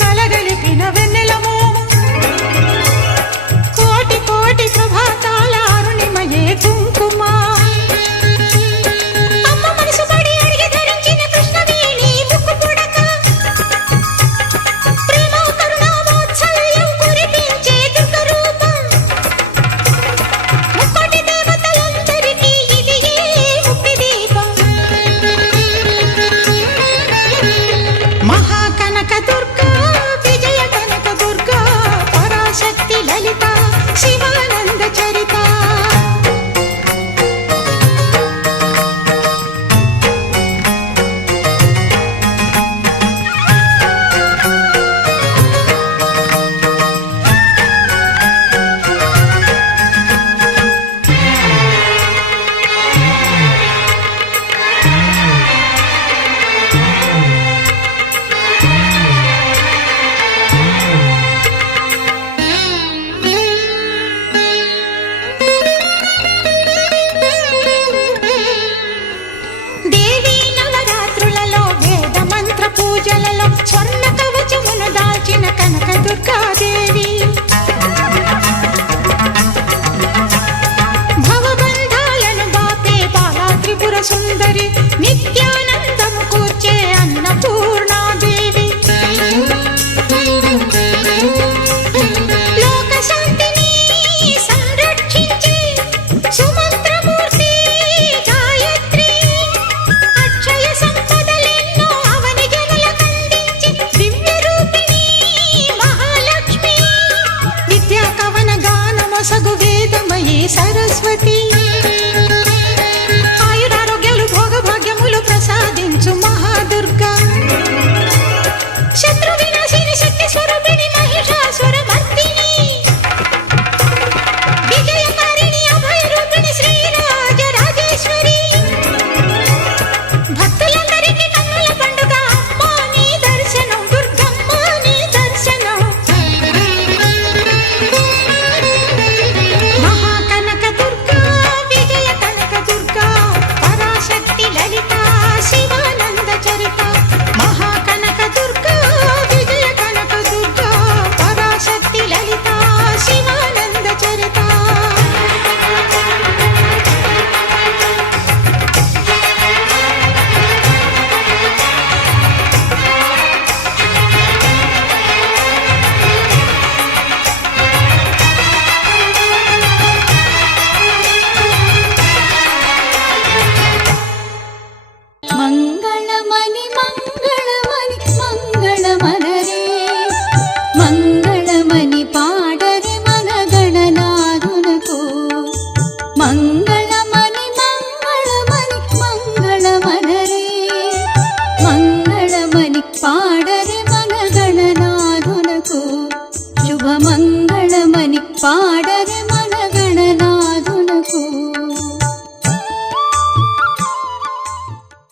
కలగలిపిన వెన్నెలమో కోటి కోటి ప్రభాతాల అరుణిమయే కుంకుమ అమ్మ మనసు పడి అడిగి ధరించిన కృష్ణవేణి ముక్కు పుడక ప్రేమ కరుణ వాత్సల్యం కురిపించే దుర్గ రూపం ముక్కోటి దేవతలందరికీ ఇది ముక్తి దీపం మహాకనక దుర్గా విజయ కనక దుర్గా పరాశక్తి లలిత శివానంద చరిత దేవి నవరాత్రులలో వేద మంత్ర పూజలలో స్వర్ణ కవచమును దాల్చిన కనక దుర్గాదేవి భవబంధాలను బాపే బాలా త్రిపుర సుందరి నిత్యానందము కూర్చే అన్నపూర్ణాదేవి లోక శాంతిని సంరక్షించే సుమంత్రమూర్తి గాయత్రి అక్షయ సంపదలెన్నో అవని జనులకందించి దివ్య రూపిణి మహాలక్ష్మి విద్యా కవన గానమొసగు వేదమయీ సరస్వతి ఆయురారోగ్యాలు భోగభాగ్యములు ప్రసాదించు మహాదుర్గా శత్రు వినాశిని శక్తి స్వరూపిణి మహిషాసుర మర్దిని విజయకారిణి అభయ రూపిణి శ్రీరాజ రాజేశ్వరి భక్తులందరికీ కన్నుల పండుగ అమ్మా నీ దర్శనం దుర్గమ్మ నీ దర్శనం మహాకనక దుర్గా విజయ కనక దుర్గా పరాశక్తి లలిత శివానంద చరిత మహాకనక దుర్గా విజయ కనక దుర్గా పరాశక్తి లలిత శివానంద చరిత మంగళమణి మంగళమణి మంగళమనరే మంగళమణి పాడరే మన గణనాథునకు మంగళమణి మంగళమణి మంగళమనరే మంగళమణి పాడరే మన గణనాథునకు శుభ మంగళమణి పాడ